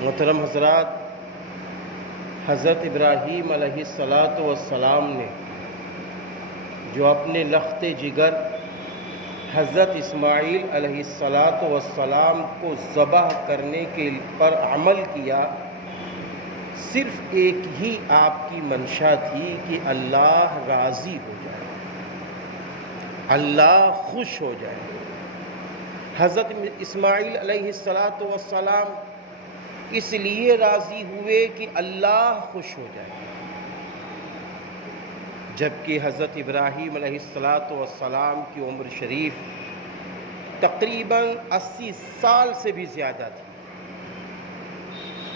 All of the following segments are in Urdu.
محترم حضرات، حضرت ابراہیم علیہ السلام نے جو اپنے لخت جگر حضرت اسماعیل علیہ السلام کو ذبح کرنے کے پر عمل کیا، صرف ایک ہی آپ کی منشا تھی کہ اللہ راضی ہو جائے، اللہ خوش ہو جائے۔ حضرت اسماعیل علیہ السلام اس لیے راضی ہوئے کہ اللہ خوش ہو جائے، جبکہ حضرت ابراہیم علیہ السلام کی عمر شریف تقریباً 80 سال سے بھی زیادہ تھی،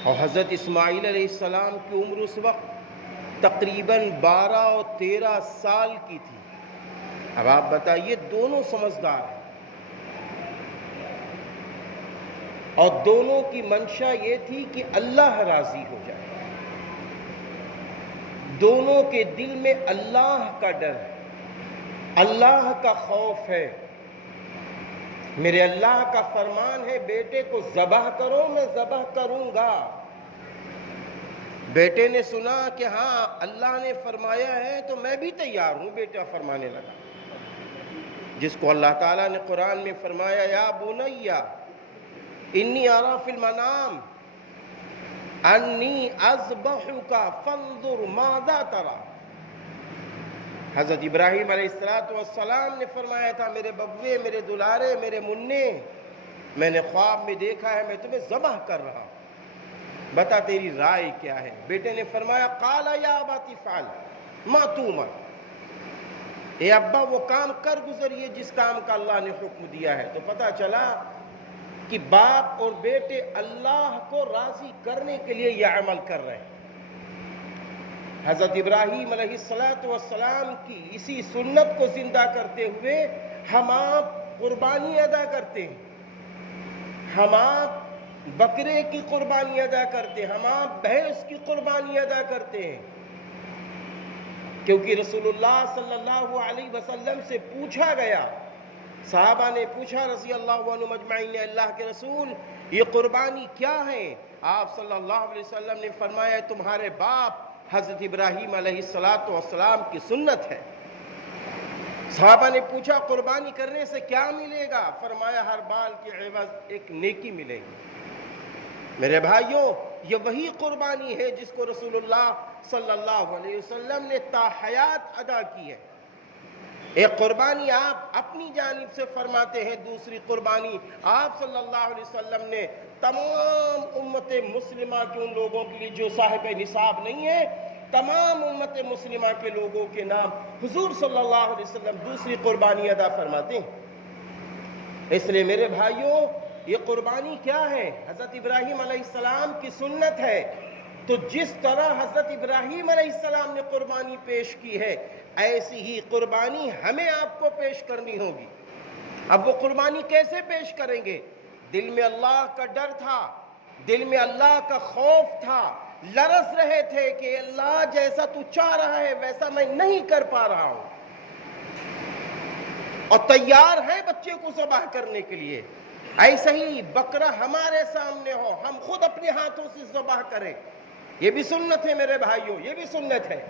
اور حضرت اسماعیل علیہ السلام کی عمر اس وقت تقریباً 12 اور 13 سال کی تھی۔ اب آپ بتائیے، دونوں سمجھدار ہیں اور دونوں کی منشا یہ تھی کہ اللہ راضی ہو جائے، دونوں کے دل میں اللہ کا ڈر ہے، اللہ کا خوف ہے۔ میرے اللہ کا فرمان ہے بیٹے کو ذبح کرو، میں ذبح کروں گا۔ بیٹے نے سنا کہ ہاں اللہ نے فرمایا ہے تو میں بھی تیار ہوں، بیٹا فرمانے لگا، جس کو اللہ تعالیٰ نے قرآن میں فرمایا یا بنیا انی ارا فی المنام انی اذبحک فانظر ماذا تری۔ حضرت ابراہیم علیہ السلام نے فرمایا تھا، میرے ببوے، میرے دلارے، میرے منع، میں نے خواب میں دیکھا ہے میں تمہیں ذبح کر رہا ہوں، بتا تیری رائے کیا ہے؟ بیٹے نے فرمایا قال یا ابت افعل ما تؤمر، اے ابا وہ کام کر گزریے جس کام کا اللہ نے حکم دیا ہے۔ تو پتہ چلا کہ باپ اور بیٹے اللہ کو راضی کرنے کے لیے یہ عمل کر رہے ہیں۔ حضرت ابراہیم علیہ السلام کی اسی سنت کو زندہ کرتے ہوئے ہم آپ قربانی ادا کرتے ہیں، ہم آپ بکرے کی قربانی ادا کرتے ہیں، ہم آپ بھینس کی قربانی ادا کرتے ہیں، کیونکہ رسول اللہ صلی اللہ علیہ وسلم سے پوچھا گیا، صحابہ نے پوچھا رضی اللہ عنہم اجمعین، اللہ کے رسول یہ قربانی کیا ہے؟ آپ صلی اللہ علیہ وسلم نے فرمایا تمہارے باپ حضرت ابراہیم علیہ السلام کی سنت ہے۔ صحابہ نے پوچھا قربانی کرنے سے کیا ملے گا؟ فرمایا ہر بال کی عوض ایک نیکی ملے گی۔ میرے بھائیوں، یہ وہی قربانی ہے جس کو رسول اللہ صلی اللہ علیہ وسلم نے تا حیات ادا کی ہے۔ ایک قربانی آپ اپنی جانب سے فرماتے ہیں، دوسری قربانی آپ صلی اللہ علیہ وسلم نے تمام امت مسلمہ کے ان لوگوں کے لیے جو صاحب نصاب نہیں ہے، تمام امت مسلمہ کے لوگوں کے نام حضور صلی اللہ علیہ وسلم دوسری قربانی ادا فرماتے ہیں۔ اس لیے میرے بھائیوں، یہ قربانی کیا ہے؟ حضرت ابراہیم علیہ السلام کی سنت ہے۔ تو جس طرح حضرت ابراہیم علیہ السلام نے قربانی پیش کی ہے، ایسی ہی قربانی ہمیں آپ کو پیش کرنی ہوگی۔ اب وہ قربانی کیسے پیش کریں گے؟ دل میں اللہ کا ڈر تھا، دل میں اللہ کا خوف تھا، لرز رہے تھے کہ اللہ جیسا تو چاہ رہا ہے ویسا میں نہیں کر پا رہا ہوں، اور تیار ہے بچے کو ذبح کرنے کے لیے۔ ایسا ہی بکرا ہمارے سامنے ہو، ہم خود اپنے ہاتھوں سے ذبح کریں، یہ بھی سنت ہے میرے بھائیوں، یہ بھی سنت ہے۔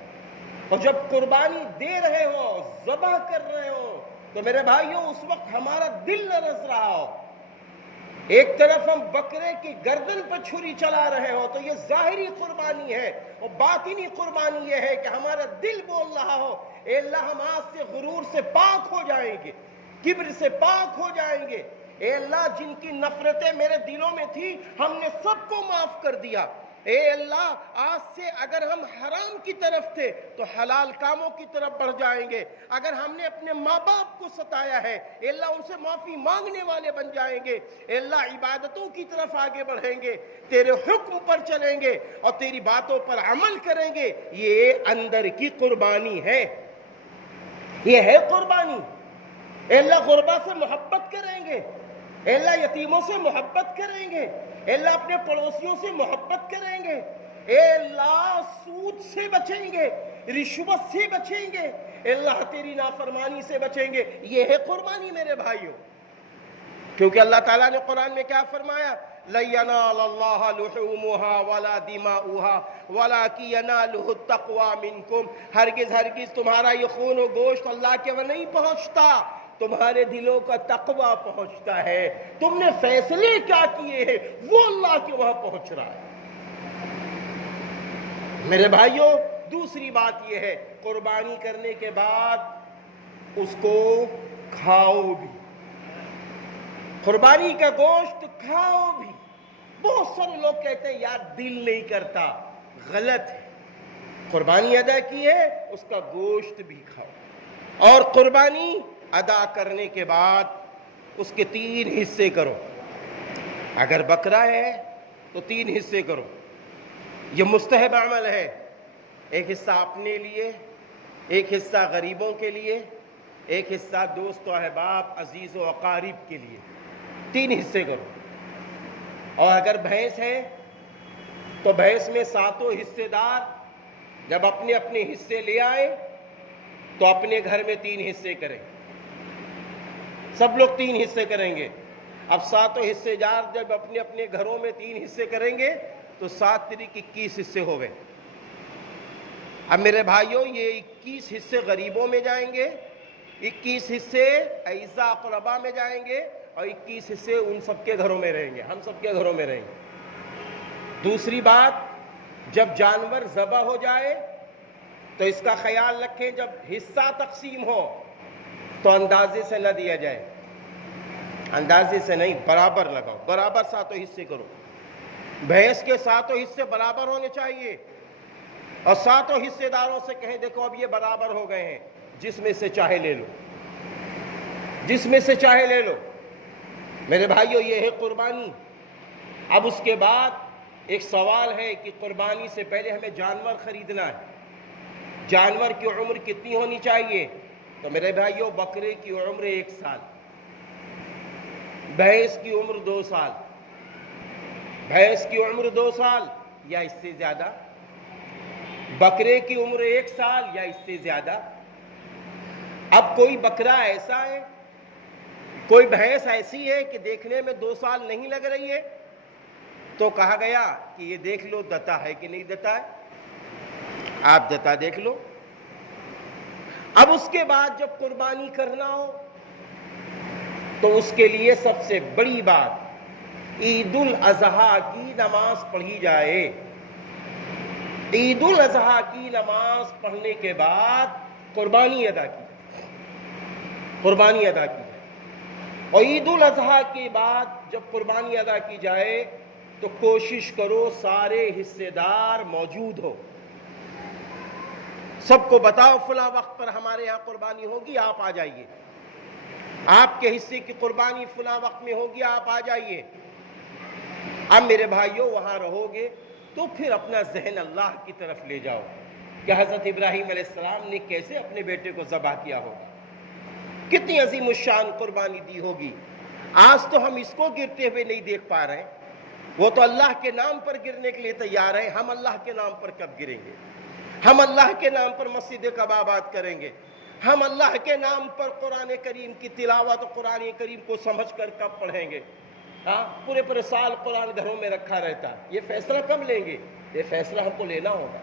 اور جب قربانی دے رہے ہو، ذبح کر رہے ہو، تو میرے بھائیوں اس وقت ہمارا دل لرز رہا ہو، ایک طرف ہم بکرے کی گردن پر چھری چلا رہے ہو تو یہ ظاہری قربانی ہے، اور باطنی قربانی یہ ہے کہ ہمارا دل بول رہا ہو اے اللہ ہم آج سے غرور سے پاک ہو جائیں گے، کبر سے پاک ہو جائیں گے، اے اللہ جن کی نفرتیں میرے دلوں میں تھی ہم نے سب کو معاف کر دیا، اے اللہ آج سے اگر ہم حرام کی طرف تھے تو حلال کاموں کی طرف بڑھ جائیں گے، اگر ہم نے اپنے ماں باپ کو ستایا ہے اے اللہ ان سے معافی مانگنے والے بن جائیں گے، اے اللہ عبادتوں کی طرف آگے بڑھیں گے، تیرے حکم پر چلیں گے اور تیری باتوں پر عمل کریں گے۔ یہ اندر کی قربانی ہے، یہ ہے قربانی۔ اے اللہ غربا سے محبت کریں گے، اے اللہ یتیموں سے محبت کریں گے، اے اللہ اپنے پڑوسیوں سے محبت کریں گے، اے اللہ سود سے بچیں گے، رشوت سے بچیں گے، اے اللہ تیری نافرمانی سے بچیں گے۔ یہ ہے قربانی میرے بھائیوں، کیونکہ اللہ تعالیٰ نے قرآن میں کیا فرمایا؟ لن ينال اللہ لحومها ولا دماؤها ولكن يناله التقوى منکم، ہرگز ہرگز تمہارا یہ خون و گوشت اللہ کے وہ نہیں پہنچتا، تمہارے دلوں کا تقوی پہنچتا ہے، تم نے فیصلے کیا کیے ہیں وہ اللہ کے وہاں پہنچ رہا ہے۔ میرے بھائیوں، دوسری بات یہ ہے، قربانی کرنے کے بعد اس کو کھاؤ بھی، قربانی کا گوشت کھاؤ بھی۔ بہت سارے لوگ کہتے ہیں یار دل نہیں کرتا، غلط ہے، قربانی ادا کی ہے اس کا گوشت بھی کھاؤ، اور قربانی ادا کرنے کے بعد اس کے 3 حصے کرو۔ اگر بکرا ہے تو 3 حصے کرو، یہ مستحب عمل ہے، ایک حصہ اپنے لیے، ایک حصہ غریبوں کے لیے، ایک حصہ دوست و احباب عزیز و اقارب کے لیے، 3 حصے کرو۔ اور اگر بھینس ہے تو بھینس میں 7 حصے دار جب اپنے اپنے حصے لے آئے تو اپنے گھر میں 3 حصے کریں، سب لوگ 3 حصے کریں گے۔ اب 7 حصے دار جب اپنے اپنے گھروں میں 3 حصے کریں گے تو 7 تریک 21 حصے ہو گئے۔ اب میرے بھائیوں، یہ 21 حصے غریبوں میں جائیں گے، 21 حصے اعزاء اقربا میں جائیں گے، اور 21 حصے ان سب کے گھروں میں رہیں گے، ہم سب کے گھروں میں رہیں گے۔ دوسری بات، جب جانور ذبح ہو جائے تو اس کا خیال رکھیں، جب حصہ تقسیم ہو تو اندازے سے نہ دیا جائے، اندازے سے نہیں، برابر لگاؤ، برابر 7 حصے کرو۔ بھینس کے 7 حصے برابر ہونے چاہیے، اور 7 حصے داروں سے کہیں دیکھو اب یہ برابر ہو گئے ہیں، جس میں سے چاہے لے لو، جس میں سے چاہے لے لو۔ میرے بھائیو، یہ ہے قربانی۔ اب اس کے بعد ایک سوال ہے کہ قربانی سے پہلے ہمیں جانور خریدنا ہے، جانور کی عمر کتنی ہونی چاہیے؟ تو میرے بھائیو، بکرے کی عمر 1 سال، بھینس کی عمر 2 سال، بھینس کی عمر 2 سال یا اس سے زیادہ، بکرے کی عمر 1 سال یا اس سے زیادہ۔ اب کوئی بکرا ایسا ہے، کوئی بھینس ایسی ہے کہ دیکھنے میں 2 سال نہیں لگ رہی ہے، تو کہا گیا کہ یہ دیکھ لو دتا ہے کہ نہیں دتا ہے، آپ دتا دیکھ لو۔ اب اس کے بعد جب قربانی کرنا ہو تو اس کے لیے سب سے بڑی بات عید الاضحیٰ کی نماز پڑھی جائے۔ عید الاضحیٰ کی نماز پڑھنے کے بعد قربانی ادا کی جائے، قربانی ادا کی جائے۔ اور عید الاضحیٰ کے بعد جب قربانی ادا کی جائے تو کوشش کرو سارے حصے دار موجود ہو، سب کو بتاؤ فلاں وقت پر ہمارے ہاں قربانی ہوگی، آپ آ جائیے، آپ کے حصے کی قربانی فلاں وقت میں ہوگی، آپ آ جائیے۔ اب میرے بھائیوں، وہاں رہو گے تو پھر اپنا ذہن اللہ کی طرف لے جاؤ کہ حضرت ابراہیم علیہ السلام نے کیسے اپنے بیٹے کو ذبح کیا ہوگا، کتنی عظیم الشان قربانی دی ہوگی۔ آج تو ہم اس کو گرتے ہوئے نہیں دیکھ پا رہے ہیں، وہ تو اللہ کے نام پر گرنے کے لیے تیار ہے، ہم اللہ کے نام پر کب گریں گے؟ ہم اللہ کے نام پر مسجد کب آباد کریں گے؟ ہم اللہ کے نام پر قرآن کریم کی تلاوت، قرآن کریم کو سمجھ کر کب پڑھیں گے؟ پورے پورے سال قرآن گھروں میں رکھا رہتا، یہ فیصلہ کب لیں گے؟ یہ فیصلہ ہم کو لینا ہوگا،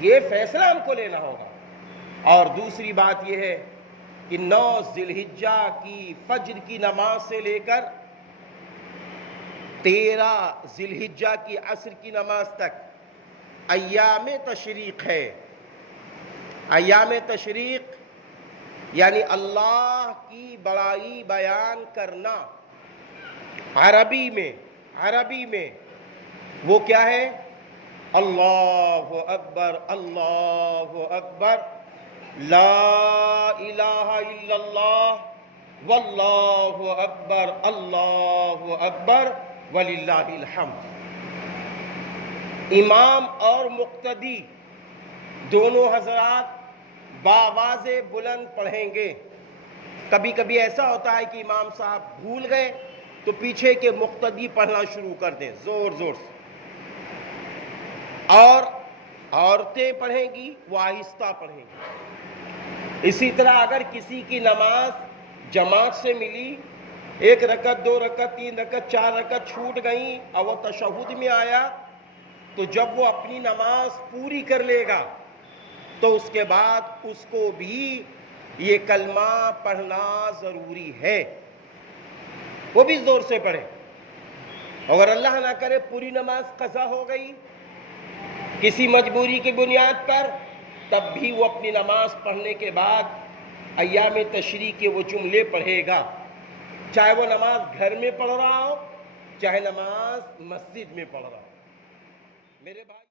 یہ فیصلہ ہم کو لینا ہوگا۔ اور دوسری بات یہ ہے کہ 9 ذی الحجہ کی فجر کی نماز سے لے کر 13 ذی الحجہ کی عصر کی نماز تک ایام تشریق ہے۔ ایام تشریق یعنی اللہ کی بڑائی بیان کرنا، عربی میں وہ کیا ہے؟ اللہ اکبر، اللہ اکبر، لا الہ الا اللہ، واللہ اکبر، اللہ اکبر، وللہ الحمد۔ امام اور مقتدی دونوں حضرات بآواز بلند پڑھیں گے۔ کبھی کبھی ایسا ہوتا ہے کہ امام صاحب بھول گئے تو پیچھے کے مقتدی پڑھنا شروع کر دیں زور زور سے، اور عورتیں پڑھیں گی وہ آہستہ پڑھیں گی۔ اسی طرح اگر کسی کی نماز جماعت سے ملی ایک رکعت، دو رکعت، تین رکعت، چار رکعت چھوٹ گئیں اور وہ تشہد میں آیا، تو جب وہ اپنی نماز پوری کر لے گا تو اس کے بعد اس کو بھی یہ کلمہ پڑھنا ضروری ہے، وہ بھی زور سے پڑھے۔ اگر اللہ نہ کرے پوری نماز قضا ہو گئی کسی مجبوری کی بنیاد پر، تب بھی وہ اپنی نماز پڑھنے کے بعد ایام تشریق کے وہ جملے پڑھے گا، چاہے وہ نماز گھر میں پڑھ رہا ہو، چاہے نماز مسجد میں پڑھ رہا ہو۔ میرے بھائی